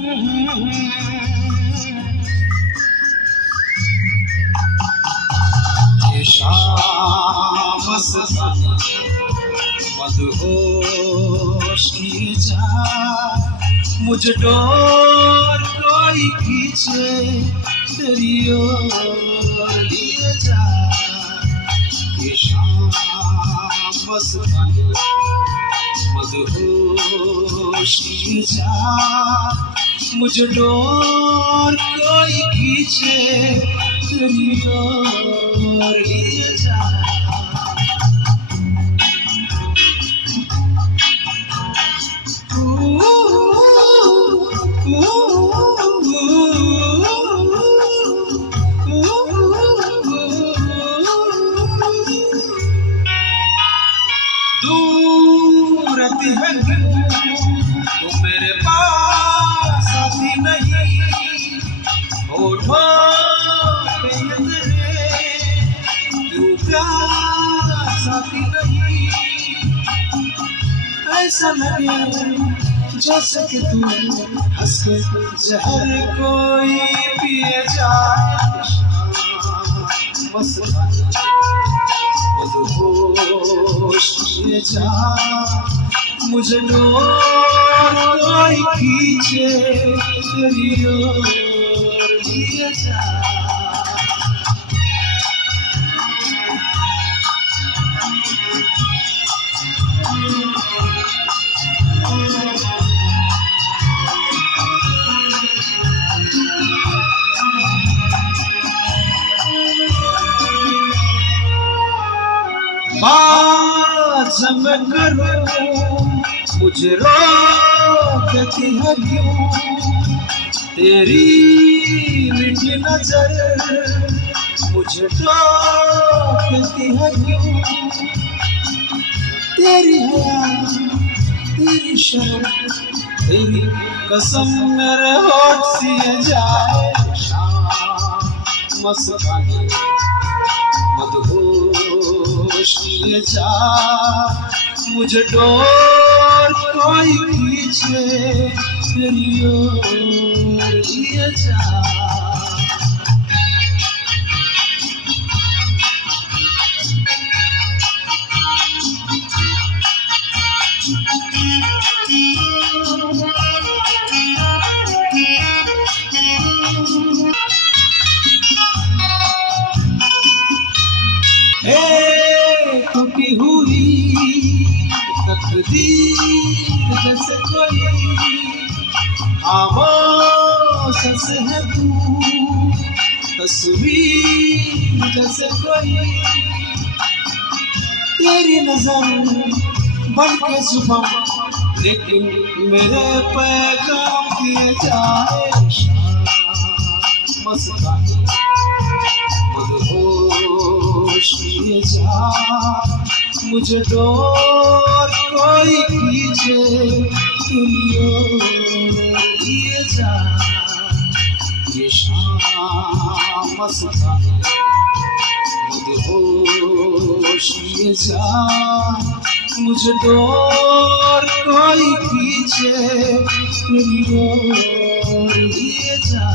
ये शाम मस्तानी मदहोश किए जा, मुझ डोर कोई खींचे तेरी ओर लिए जा। ये शाम मस्तानी मदहोश किए जा, मुझ डोर कोई खींचे तेरी ओर लिए जा। दूर रहती है तू मेरे पास आती नहीं, होठों पे ये तेरे तू प्यास आती नहीं। ऐसा लगे जैसे कि तू हंस के जहर कोई पिए जाए। मस्तानी मदहोश किए जा, मुझे डोर कोई खींचे तेरी ओर लिए जा। बात जब करूं मुझे रोक देती है क्यों, तेरी मीठी नजर मुझे टोक देती है क्यों। तेरी हया तेरी शर्म तेरी कसम मेरे होठ सिए जाए। मस्तानी मदहोश किए जा, मुझे डोर कोई खींचे तेरी ओर लिए जा। टूटी हुई तकदीर जैसे कोई खामोश से है तू, तस्वीर जैसे कोई तेरी नजर बन के जुबान, लेकिन मेरे पैगाम किए जाए। मस्तानी मदहोश किए जा, मुझे डोर कोई खींचे तेरी ओर लिए जा। ये शाम मस्तानी मदहोश किए जा, मुझे डोर कोई खींचे तेरी ओर लिए जा।